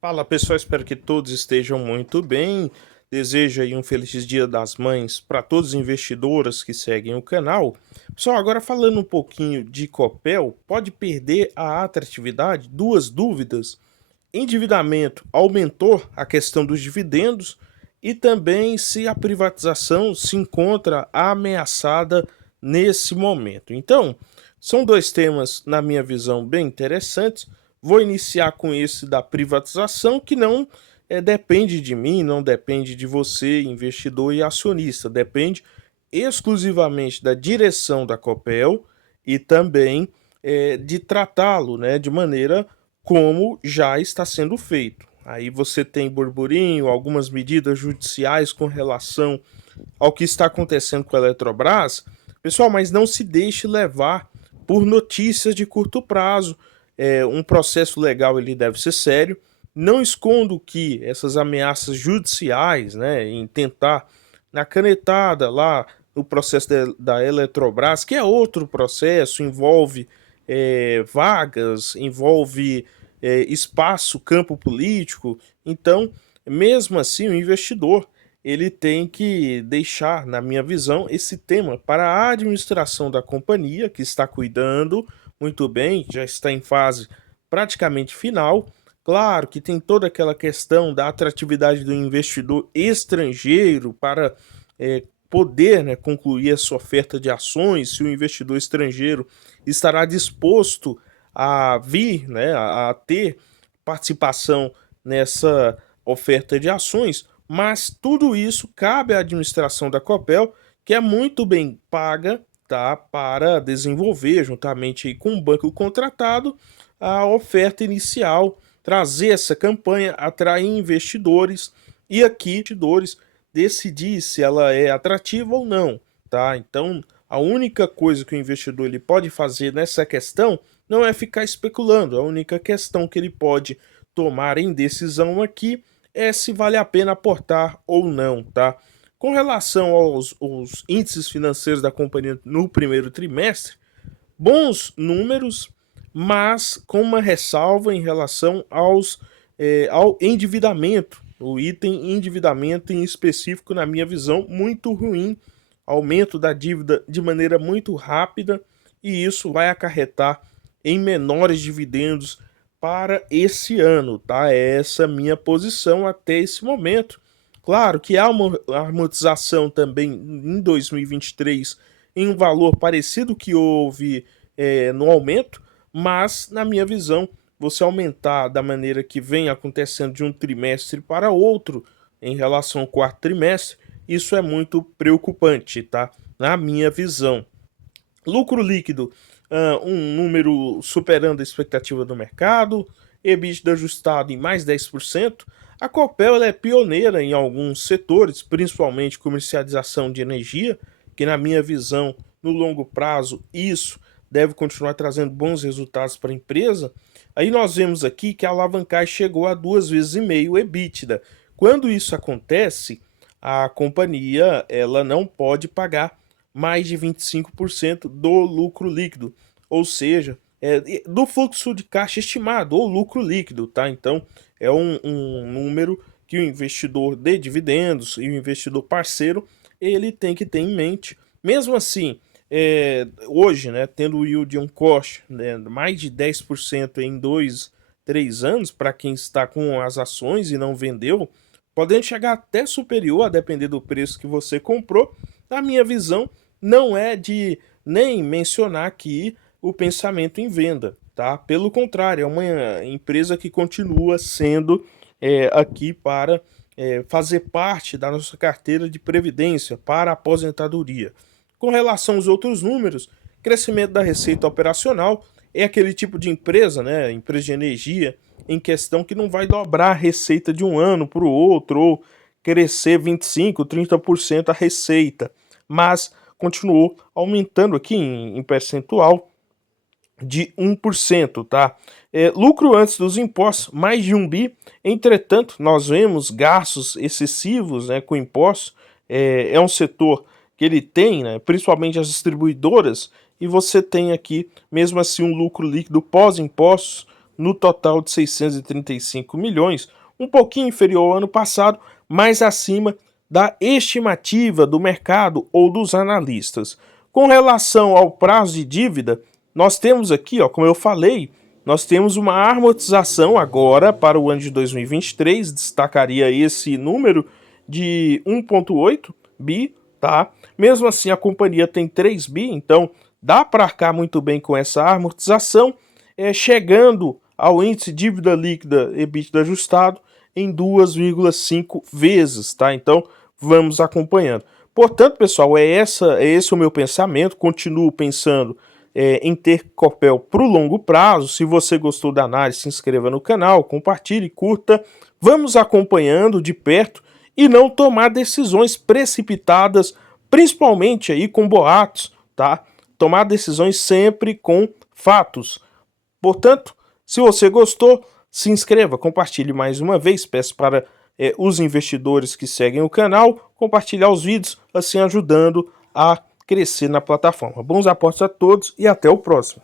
Fala pessoal, espero que todos estejam muito bem. Desejo aí um feliz Dia das Mães para todos os investidores que seguem o canal. Pessoal, agora falando um pouquinho de Copel, pode perder a atratividade? Duas dúvidas. Endividamento aumentou a questão dos dividendos e também se a privatização se encontra ameaçada nesse momento. Então, são dois temas, na minha visão, bem interessantes. Vou iniciar com esse da privatização, que não depende de mim, não depende de você, investidor e acionista, depende exclusivamente da direção da Copel e também de tratá-lo, né, de maneira como já está sendo feito. Aí você tem burburinho, algumas medidas judiciais com relação ao que está acontecendo com a Eletrobras. Pessoal, mas não se deixe levar por notícias de curto prazo. Um processo legal ele deve ser sério. Não escondo que essas ameaças judiciais, né, em tentar na canetada lá no processo da Eletrobras, que é outro processo, envolve vagas, envolve espaço, campo político. Então, mesmo assim, o investidor ele tem que deixar, na minha visão, esse tema para a administração da companhia, que está cuidando muito bem, já está em fase praticamente final. Claro que tem toda aquela questão da atratividade do investidor estrangeiro para poder, né, concluir essa oferta de ações, se o investidor estrangeiro estará disposto a vir, né, a ter participação nessa oferta de ações, mas tudo isso cabe à administração da Copel, que é muito bem paga, tá, para desenvolver, juntamente aí com o banco contratado, a oferta inicial, trazer essa campanha, atrair investidores e aqui investidores decidir se ela é atrativa ou não, tá? Então, a única coisa que o investidor ele pode fazer nessa questão não é ficar especulando, a única questão que ele pode tomar em decisão aqui é se vale a pena aportar ou não, tá? Com relação aos índices financeiros da companhia no primeiro trimestre, bons números, mas com uma ressalva em relação ao endividamento. O item endividamento em específico, na minha visão, muito ruim, aumento da dívida de maneira muito rápida, e isso vai acarretar em menores dividendos para esse ano, tá? É essa minha posição até esse momento. Claro que há uma amortização também em 2023 em um valor parecido que houve no aumento, mas na minha visão, você aumentar da maneira que vem acontecendo de um trimestre para outro em relação ao quarto trimestre, isso é muito preocupante, tá? Na minha visão. Lucro líquido, um número superando a expectativa do mercado, EBITDA ajustado em mais 10%. A Copel ela é pioneira em alguns setores, principalmente comercialização de energia, que na minha visão, no longo prazo, isso deve continuar trazendo bons resultados para a empresa. Aí nós vemos aqui que a alavancagem chegou a 2,5 vezes o EBITDA. Quando isso acontece, a companhia ela não pode pagar mais de 25% do lucro líquido, ou seja, do fluxo de caixa estimado, ou lucro líquido, tá? Então, é um número que o investidor de dividendos e o investidor parceiro, ele tem que ter em mente. Mesmo assim, hoje, né, tendo o yield on cost, né, mais de 10% em 2, 3 anos, para quem está com as ações e não vendeu, podendo chegar até superior, a depender do preço que você comprou. Na minha visão, não é de nem mencionar aqui o pensamento em venda, tá? Pelo contrário, é uma empresa que continua sendo aqui para fazer parte da nossa carteira de previdência para a aposentadoria. Com relação aos outros números, crescimento da receita operacional é aquele tipo de empresa, né, empresa de energia, em questão que não vai dobrar a receita de um ano para o outro ou crescer 25, 30% a receita, mas continuou aumentando aqui em percentual de 1%, tá? Lucro antes dos impostos, mais de 1 bi. Entretanto, nós vemos gastos excessivos, né, com impostos. É um setor que ele tem, né, principalmente as distribuidoras, e você tem aqui, mesmo assim, um lucro líquido pós-impostos no total de 635 milhões, um pouquinho inferior ao ano passado, mas acima da estimativa do mercado ou dos analistas. Com relação ao prazo de dívida, nós temos aqui, ó, como eu falei, nós temos uma amortização agora para o ano de 2023, destacaria esse número de 1,8 bi, tá? Mesmo assim, a companhia tem 3 bi, então dá para arcar muito bem com essa amortização, chegando ao índice dívida líquida EBITDA ajustado em 2,5 vezes, tá? Então, vamos acompanhando. Portanto, pessoal, é esse o meu pensamento. Continuo pensando em ter Copel para o longo prazo. Se você gostou da análise, se inscreva no canal, compartilhe, curta. Vamos acompanhando de perto e não tomar decisões precipitadas, principalmente aí com boatos, tá? Tomar decisões sempre com fatos. Portanto, se você gostou, se inscreva, compartilhe mais uma vez. Peço para os investidores que seguem o canal compartilhar os vídeos, assim ajudando a crescer na plataforma. Bons aportes a todos e até o próximo.